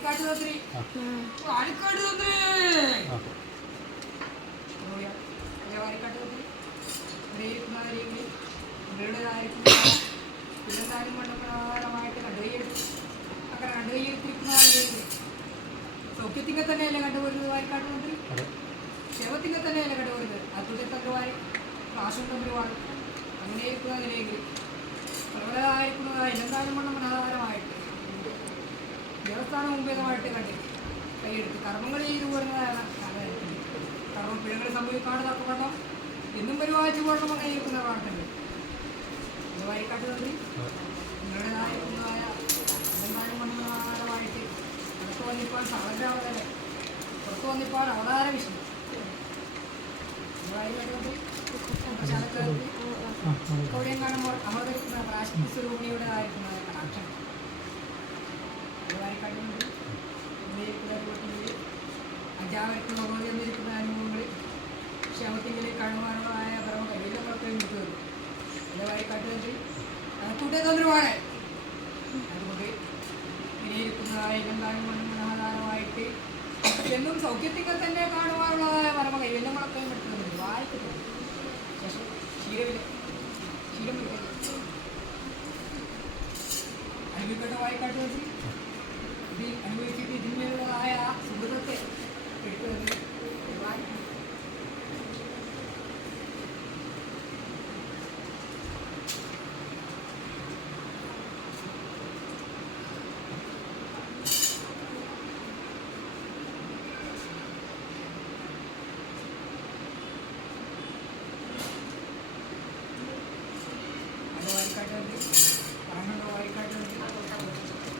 വാരിക്കാട്ട് തന്ത്രി വാരിക്കാട്ട് തന്ത്രി വാരിക്കാട്ട് തന്ത്രി ഇവരെയിരിക്കുന്നവരെങ്കിൽ ഇവരുടേതായിരിക്കുന്ന പിന്നെന്തായാലും മണ്ഡലമായിട്ട് കണ്ടുകൈയെടുത്തു അങ്ങനെ കണ്ടുകൈയെടുത്തിരിക്കുന്നവരെങ്കിൽ സൗഖ്യത്തിങ്ക തന്നെയല്ലേ കണ്ടുപോരുന്നത് വാരിക്കാട്ട് തന്ത്രി ക്ഷേമത്തിങ്ക തന്നെയല്ലേ കണ്ടുപോരുന്നത് അത്തുതൽ തന്ത്രിവാരി പ്രാശം തന്ത്രിവാണ് അങ്ങനെ ഇരിക്കുന്നതിനെങ്കിൽ പ്രബലമായിരിക്കുന്നതായി എന്തായാലും മണ്ണം ആധാരമായിട്ട് ദേവസ്ഥാനം മുമ്പേതമായിട്ട് കണ്ടി കൈയെടുത്ത് കർമ്മങ്ങൾ ചെയ്തു പോരുന്നതാണ് കർമ്മ പിഴകൾ സംഭവിക്കാണ്ട് തക്കവണ്ണം എന്നും പരിപാലിച്ചു പോകണം അങ്ങനെ ഇരിക്കുന്ന പാട്ടുണ്ട് വായിക്കാട്ട് തന്ത്രി നിങ്ങളുടേതായിരിക്കുന്നതായ എന്തായാലും മണ്ണാധാരമായിട്ട് പുറത്തു വന്നിപ്പാൻ സാധാരണ പുറത്തു വന്നിപ്പാൻ അവതാര വിഷയം വായിക്കാട്ട് തന്ത്രി എവിടെയും കാണുമ്പോൾ അവതരിക്കുന്ന പ്രാശസ്തി സ്വരൂപിണിയുടേതായിരിക്കുന്നതായ കടാക്ഷം അജാവരത്തിന് ഭഗവതി എന്നിരിക്കുന്ന അനുഭവങ്ങൾ ക്ഷേമത്തിങ്കിലേക്ക് കാണുവാനുള്ളതായ പരമ കൈവല്യങ്ങളൊക്കെ കിട്ടുന്നത് വാരിക്കാട്ടുകൾക്ക് കൂട്ടേ തന്ത്രമാണ് അതുകൊണ്ട് ഇനിയിരിക്കുന്നതായ എന്തായാലും മനോഹരമായിട്ട് എന്നും സൗഖ്യത്തിങ്ക തന്നെ കാണുവാനുള്ളതായ പരമ കൈവല്യങ്ങളൊക്കെ കിട്ടുന്നത് വായിക്കുന്നത് ശേഷം ക്ഷീരവില ക്ഷീരം അനുഭവിക്കട്ടെ വായിക്കാട്ടുകൾക്ക് ഇത് അനുഭവിച്ചിട്ട് ഇതിന്മേലുള്ളതായ സുഹൃത്തത്തെ എടുക്കുന്നത്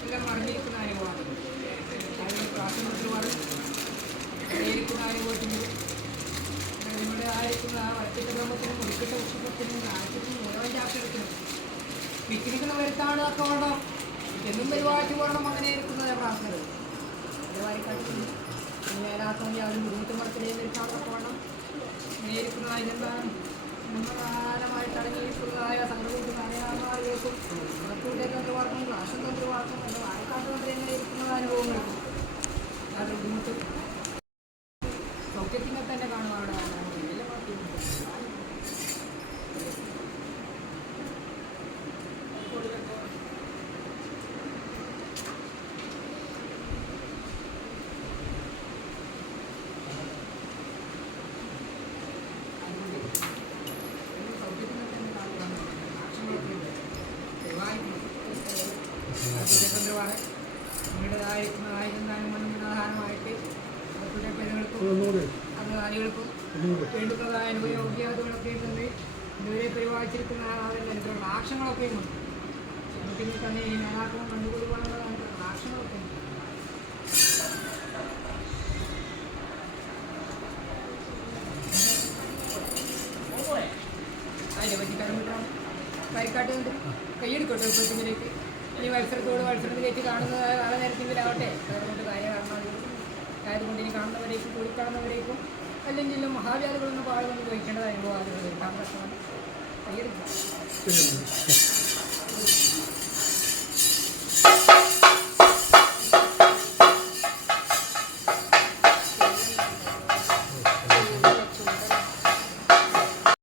എല്ലാം മറിഞ്ഞിരിക്കുന്ന അനുഭവമാണ് അതിന് പ്രാർത്ഥനത്തിലുമാണ് ഇരിക്കുന്ന അനുഭവത്തിൻ്റെ നിങ്ങളുടെ ആയിരിക്കുന്ന വൈദ്യുതകർമ്മത്തിനും ഒടുക്കട്ട ഉത്സവത്തിനും രാജ്യത്തിനും മുഴുവൻ ചാപ്റ്റെടുത്തിനും വിറ്റിരിക്കുന്ന വരുത്താണ് തക്കവണ്ണം എന്നും പരിപാടിച്ചു പോകണം അങ്ങനെ ഇരിക്കുന്നത് പ്രാർത്ഥനകൾ അത് വാരിക്കാട്ടിന് മേലാത്തോന്നി അവരും ബുദ്ധിമുട്ടുമ്പത്തിലേക്ക് വരുത്താൻ തക്കവണ്ണം ഇങ്ങനെ ഇരിക്കുന്ന അതിനെന്താണ് പ്രധാനമായിട്ട് അടങ്ങിയിരിക്കുന്നതായ സംഘടനയ്ക്ക് കാര്യമാർക്കും തന്ത്രിവാർക്കും രാഷ്ട്രം തന്ത്രിവാർക്കും എന്ന വായക്കാട്ട് തന്ത്രി എങ്ങനെ ഇരിക്കുന്ന അനുഭവങ്ങൾക്കും അത് ബുദ്ധിമുട്ട് സൗഖ്യത്തിനെ തന്നെ കാണുവാനുള്ള തന്ത്രിവാണ് നിങ്ങളുടേതായിരിക്കുന്ന ആയിരന്താനും മണ്ണാധാരമായിട്ട് അവരുടെ പേരുകൾക്കും അംഗധാരികൾക്കും വേണ്ടുന്നതായ അനുഭവയോഗ്യതകളൊക്കെ തന്നെ ഇതുവരെ പരിപാലിച്ചിരിക്കുന്ന അവരുടെ ആക്ഷങ്ങളൊക്കെ ഉണ്ട് ക്ഷമത്തിൽ തന്നെ ഈ നേതാക്കളും കണ്ടുകൊടുക്കാനുള്ള ആക്ഷങ്ങളൊക്കെ ഉണ്ട് അതിനെ പറ്റി കരമിട്ടാണ് കരിക്കാട്ട് കൈയെടുക്കട്ടെ ഇപ്പോഴത്തേക്ക് ഇനി മത്സരത്തിലേക്ക് കാണുന്നത് നാളെ നേരത്തെങ്കിലാവട്ടെ അതുകൊണ്ട് ആയതുകൊണ്ട് ഇനി കാണുന്നവരേക്കും കൂടിക്കാണുന്നവരേക്കും അല്ലെങ്കിലും മഹാവ്യാധികളൊന്നും പാടുകൊണ്ട് വഹിക്കേണ്ടത് അനുഭവം അത് എടുക്കാൻ പ്രശ്നമാണ് കൈയെടുക്കുക